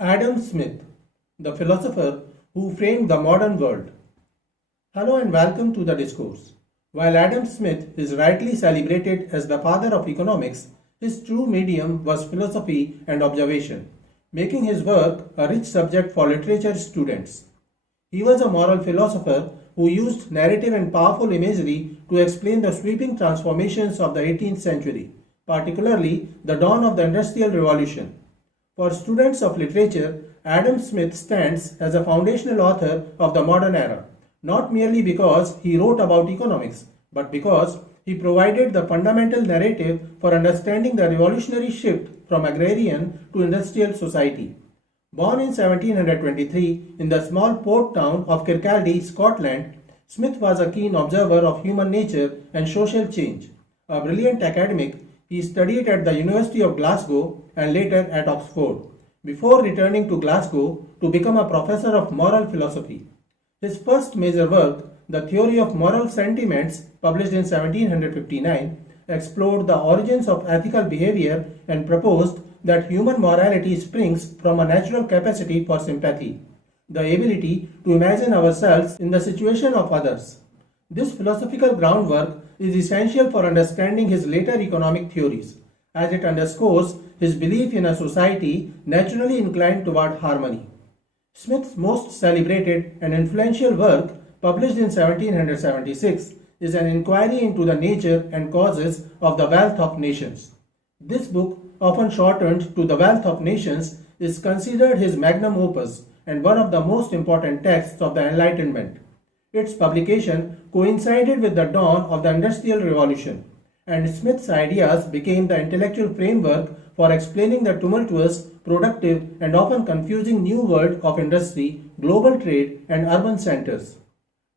Adam Smith, the philosopher who framed the modern world. Hello and welcome to the discourse. While Adam Smith is rightly celebrated as the father of economics, his true medium was philosophy and observation, making his work a rich subject for literature students. He was a moral philosopher who used narrative and powerful imagery to explain the sweeping transformations of the 18th century, particularly the dawn of the Industrial Revolution. For students of literature, Adam Smith stands as a foundational author of the modern era, not merely because he wrote about economics, but because he provided the fundamental narrative for understanding the revolutionary shift from agrarian to industrial society. Born in 1723 in the small port town of Kirkcaldy, Scotland, Smith was a keen observer of human nature and social change. A brilliant academic, he studied at the University of Glasgow and later at Oxford, before returning to Glasgow to become a professor of moral philosophy. His first major work, The Theory of Moral Sentiments, published in 1759, explored the origins of ethical behavior and proposed that human morality springs from a natural capacity for sympathy, the ability to imagine ourselves in the situation of others. This philosophical groundwork is essential for understanding his later economic theories, as it underscores his belief in a society naturally inclined toward harmony. Smith's most celebrated and influential work, published in 1776, is an inquiry into the nature and causes of the wealth of nations. This book, often shortened to The Wealth of Nations, is considered his magnum opus and one of the most important texts of the Enlightenment. Its publication coincided with the dawn of the Industrial Revolution, and Smith's ideas became the intellectual framework for explaining the tumultuous, productive, and often confusing new world of industry, global trade, and urban centers.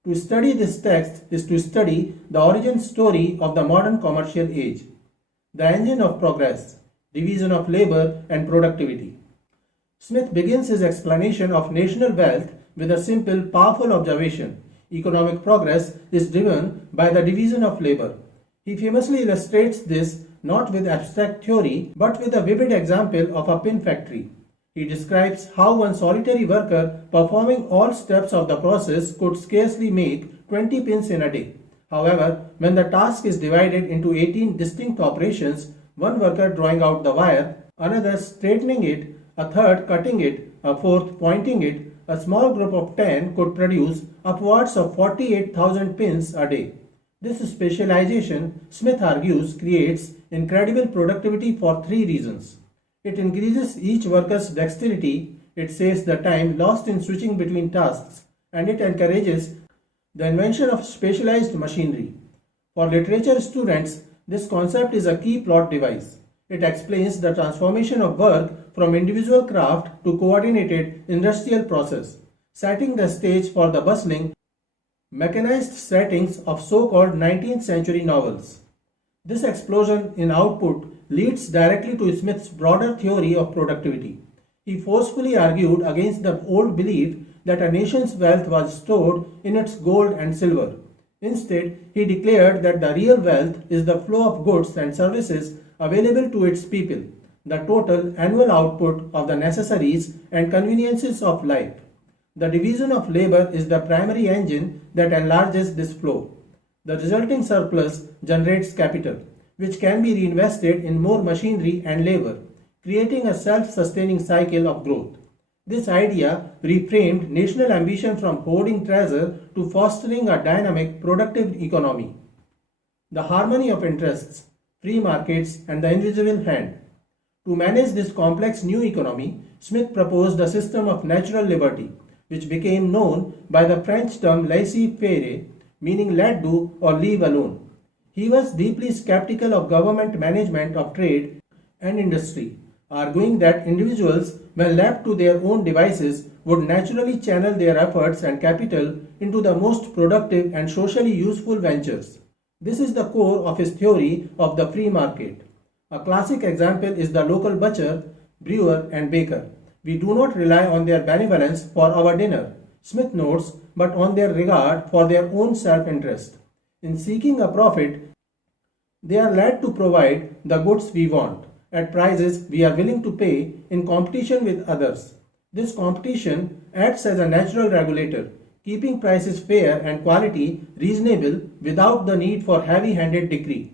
To study this text is to study the origin story of the modern commercial age, the engine of progress, division of labor, and productivity. Smith begins his explanation of national wealth with a simple, powerful observation. Economic progress is driven by the division of labor. He famously illustrates this not with abstract theory but with a vivid example of a pin factory. He describes how one solitary worker performing all steps of the process could scarcely make 20 pins in a day. However, when the task is divided into 18 distinct operations, one worker drawing out the wire, another straightening it, a third cutting it, a fourth pointing it, a small group of 10 could produce upwards of 48,000 pins a day. This specialization, Smith argues, creates incredible productivity for three reasons. It increases each worker's dexterity, it saves the time lost in switching between tasks, and it encourages the invention of specialized machinery. For literature students, this concept is a key plot device. It explains the transformation of work from individual craft to coordinated industrial process, setting the stage for the bustling, mechanized settings of so-called 19th century novels. This explosion in output leads directly to Smith's broader theory of productivity. He forcefully argued against the old belief that a nation's wealth was stored in its gold and silver. Instead, he declared that the real wealth is the flow of goods and services available to its people, the total annual output of the necessaries and conveniences of life. The division of labor is the primary engine that enlarges this flow. The resulting surplus generates capital, which can be reinvested in more machinery and labor, creating a self-sustaining cycle of growth. This idea reframed national ambition from hoarding treasure to fostering a dynamic, productive economy. The harmony of interests, free markets, and the invisible hand. To manage this complex new economy, Smith proposed a system of natural liberty, which became known by the French term laissez-faire, meaning let do or leave alone. He was deeply skeptical of government management of trade and industry, arguing that individuals, when left to their own devices, would naturally channel their efforts and capital into the most productive and socially useful ventures. This is the core of his theory of the free market. A classic example is the local butcher, brewer, and baker. We do not rely on their benevolence for our dinner, Smith notes, but on their regard for their own self-interest. In seeking a profit, they are led to provide the goods we want at prices we are willing to pay in competition with others. This competition acts as a natural regulator, keeping prices fair and quality reasonable without the need for heavy-handed decree.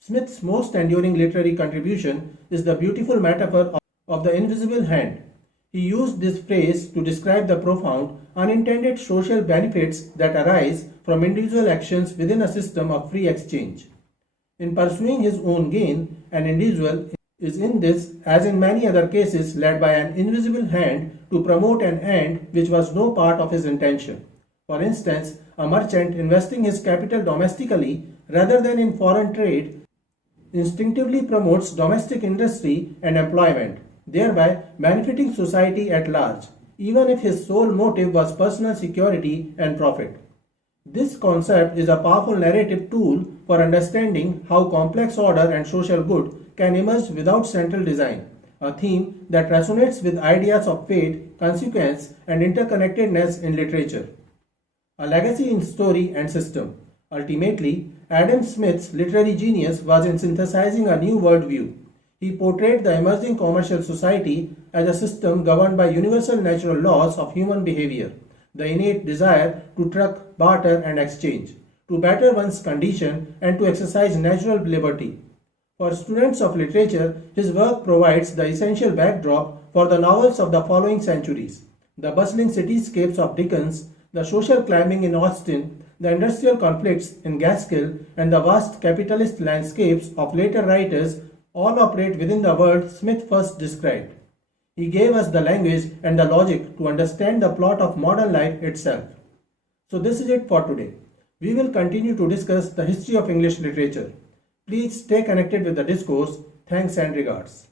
Smith's most enduring literary contribution is the beautiful metaphor of the invisible hand. He used this phrase to describe the profound, unintended social benefits that arise from individual actions within a system of free exchange. In pursuing his own gain, an individual is in this, as in many other cases, led by an invisible hand to promote an end which was no part of his intention. For instance, a merchant investing his capital domestically rather than in foreign trade instinctively promotes domestic industry and employment, thereby benefiting society at large, even if his sole motive was personal security and profit. This concept is a powerful narrative tool for understanding how complex order and social good can emerge without central design, a theme that resonates with ideas of fate, consequence, and interconnectedness in literature. A legacy in story and system. Ultimately, Adam Smith's literary genius was in synthesizing a new worldview. He portrayed the emerging commercial society as a system governed by universal natural laws of human behavior, the innate desire to truck, barter, and exchange, to better one's condition and to exercise natural liberty. For students of literature, his work provides the essential backdrop for the novels of the following centuries: the bustling cityscapes of Dickens, the social climbing in Austen, the industrial conflicts in Gaskell, and the vast capitalist landscapes of later writers all operate within the world Smith first described. He gave us the language and the logic to understand the plot of modern life itself. So this is it for today. We will continue to discuss the history of English literature. Please stay connected with the discourse. Thanks and regards.